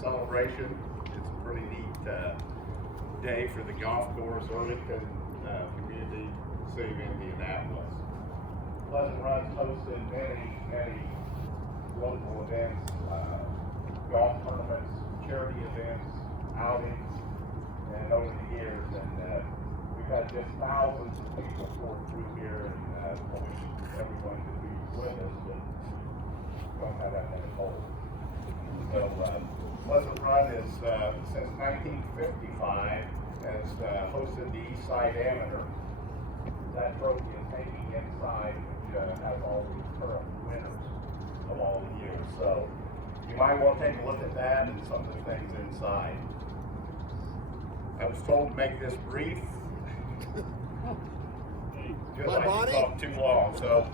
celebration. It's a pretty neat day for the golf course, Irvington Community, City of Indianapolis. Pleasant Run's hosted many local events, golf tournaments, charity events, outings, and over the years, and we've had just thousands of people pour through here, and I wish everyone could be with us, but don't have that many holes. So Pleasant Run is since 1955 has hosted the East Side Amateur. That trophy is hanging inside, which has all the current winners of all the years. So you might want to take a look at that and some of the things inside. I was told to make this brief because I can talk too long. So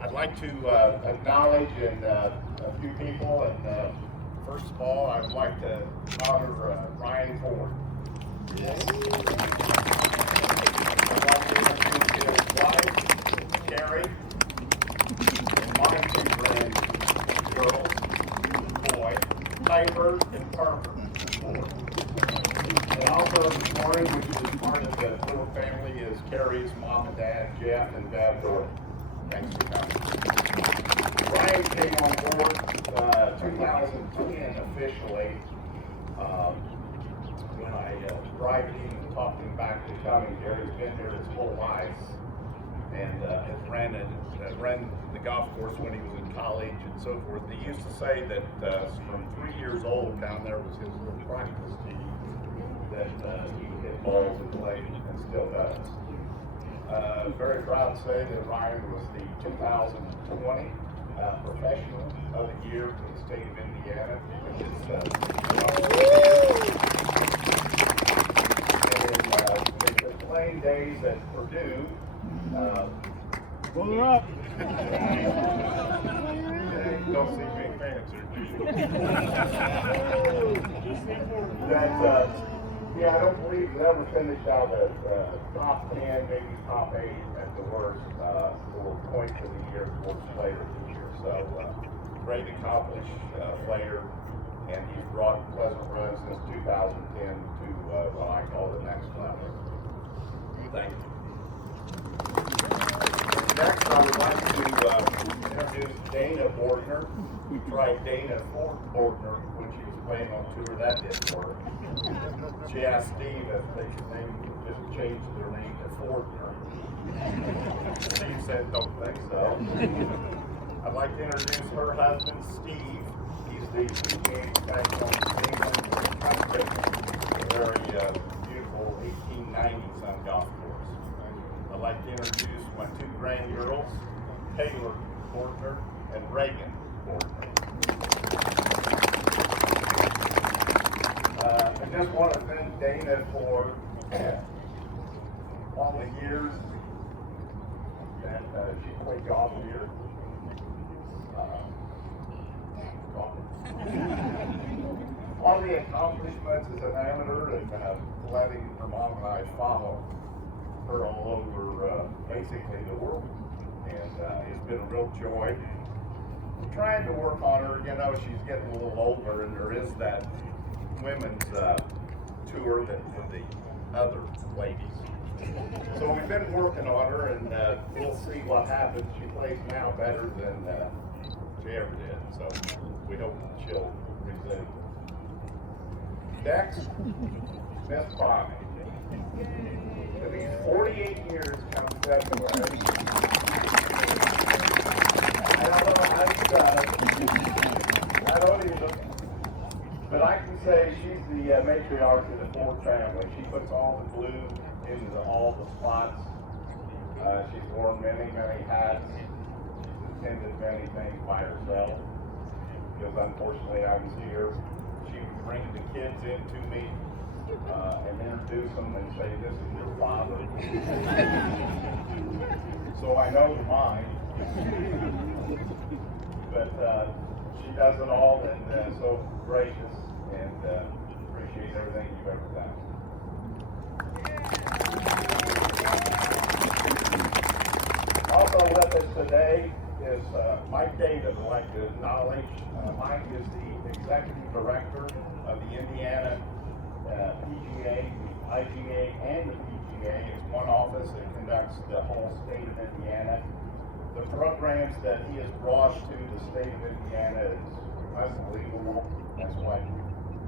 I'd like to acknowledge a few people, and first of all, I'd like to honor Ryan Ford. I'd like to introduce his wife, Carrie, and my two girls, boy, Piper and Parker Ford. And also this morning, which is part of the little family, is Carrie's mom and dad, Jeff and Bev Ford. Thanks for coming. Ryan came on board 2010 officially, when I bribed him and talked him back to coming here. He's been here his whole life, and has ran the golf course when he was in college and so forth. He used to say that from 3 years old down there was his little practice tee that he hit balls and played and still does. Very proud to say that Ryan was the 2020 Professional of the Year for the state of Indiana, which is in the playing days at Purdue. Pull her up. Don't see big fans here, do you? I don't believe he's ever finished out a top 10, maybe top 8 at the worst for points of the year sports player this year. So great accomplished player, and he's brought Pleasant Run since 2010 to what I call the next level. Thank you. Next, I would like to introduce Dana Bordner. We tried Dana Bordner when she was playing on tour. That didn't work. She asked Steve if they could just change their name to Fordner. Steve said, don't think so. I'd like to introduce her husband, Steve. He's the PGA Professional England country. A very beautiful 1890s on golf course. I'd like to introduce my two grandgirls, Taylor Bordner and Reagan Bordner. I just want to thank Dana for all the years that she played golf here. All the accomplishments as an amateur, and letting her mom and I follow her all over basically the world. And it's been a real joy. I'm trying to work on her. You know, she's getting a little older, and there is that women's tour that with the other ladies. So we've been working on her, and we'll see what happens. She plays now better than she ever did. So we hope she'll resume. Next, Miss Bobby. It'll be 48 years come February. I don't know how she does. I don't either. But I can say she's the matriarch of the Ford family. She puts all the glue into all the spots. She's worn many hats. She's attended many things by herself. Because unfortunately I was here. She would bring the kids in to me and introduce them and say, this is your father. So I know they're mine. But she does it all, and so gracious, and appreciate everything you've ever done. Also with us today is is Mike David. I'd like to acknowledge. Mike is the executive director of the Indiana PGA, the IGA, and the PGA. It's one office that conducts the whole state of Indiana. The programs that he has brought to the state of Indiana is unbelievable. That's why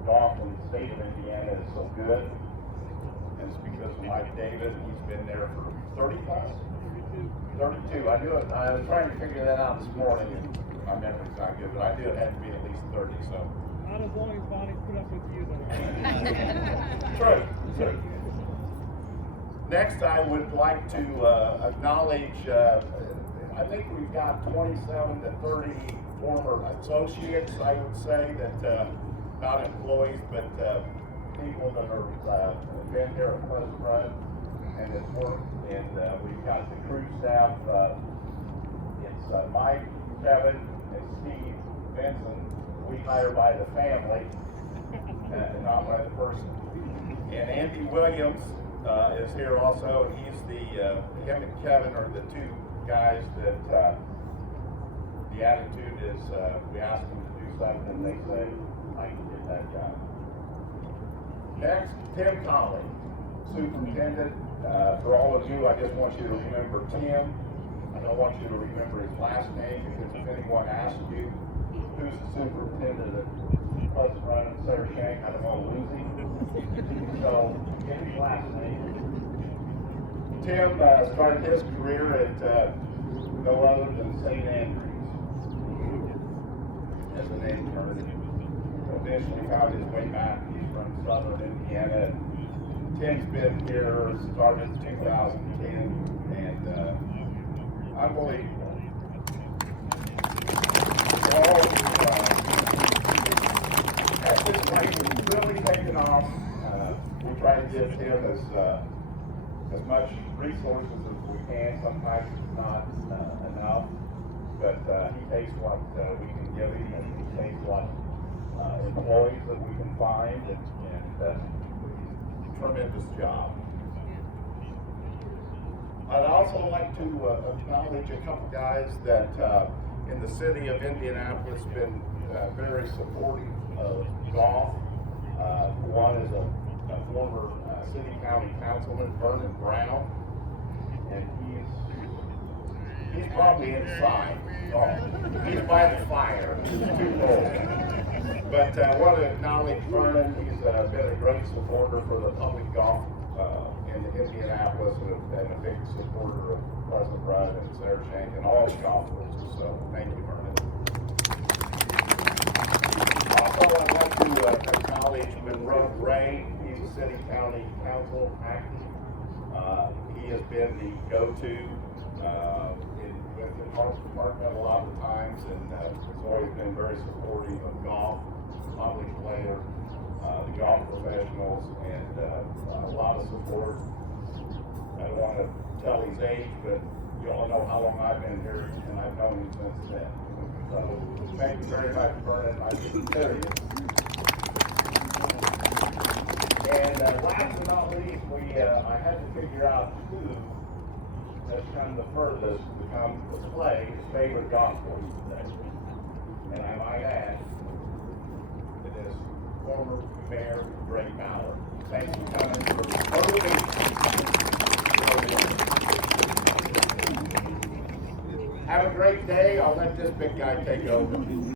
golf in the state of Indiana is so good. And it's because of Mike David. He's been there for 30 plus? 32. I knew it. I was trying to figure that out this morning, and my memory's not good, but I knew it had to be at least 30. So. Not as long as Bonnie's put up with you, though. True. Next, I would like to acknowledge. I think we've got 27 to 30 former associates. I would say that not employees, but people that are been here at Pleasant Run and has worked. And we've got the crew staff. It's Mike, Kevin, and Steve Benson. We hire by the family, not by the person. And Andy Williams is here also, and he's him and Kevin are the two guys that the attitude is we ask them to do something and they say, I can get that job. Next, Tim Conley, superintendent. For all of you, I just want you to remember Tim. I don't want you to remember his last name, because if anyone asks you who's the superintendent of Pleasant Run and Sarah Shank, I don't want to lose him. So, give his last name. Tim started his career at no other than St. Andrews as an intern. Eventually found his way back. He's from southern Indiana. Tim's been here, started in 2010, and unbelievable. At this point, we've really taken off. We try to give him as much resources as we can. Sometimes it's not enough, but he takes what we can give him, and he takes what employees that we can find, and tremendous job. I'd also like to acknowledge a couple guys that in the city of Indianapolis been very supportive of golf. One is a former city county councilman, Vernon Brown, and he's probably inside. He's by the fire. He's too old. But I want to acknowledge Vernon. He's been a great supporter for the public golf in Indianapolis, and a big supporter of Pleasant Run and Sarah Shank and all the golf courses. So thank you, Vernon. Also, I'd like to acknowledge Monroe Gray. He's a city county council active. He has been the go-to with the Parks Department a lot of times, and has always been very supportive of golf, public player, the golf professionals, and a lot of support. I don't want to tell his age, but you all know how long I've been here, and I've known him since then. So thank you very much, Vernon. I consider you. And last but not least, I had to figure out who has come the furthest to come to play his favorite golf course today. And I might add, it is former Mayor Greg Bauer. Thanks for coming for early. Have a great day. I'll let this big guy take over.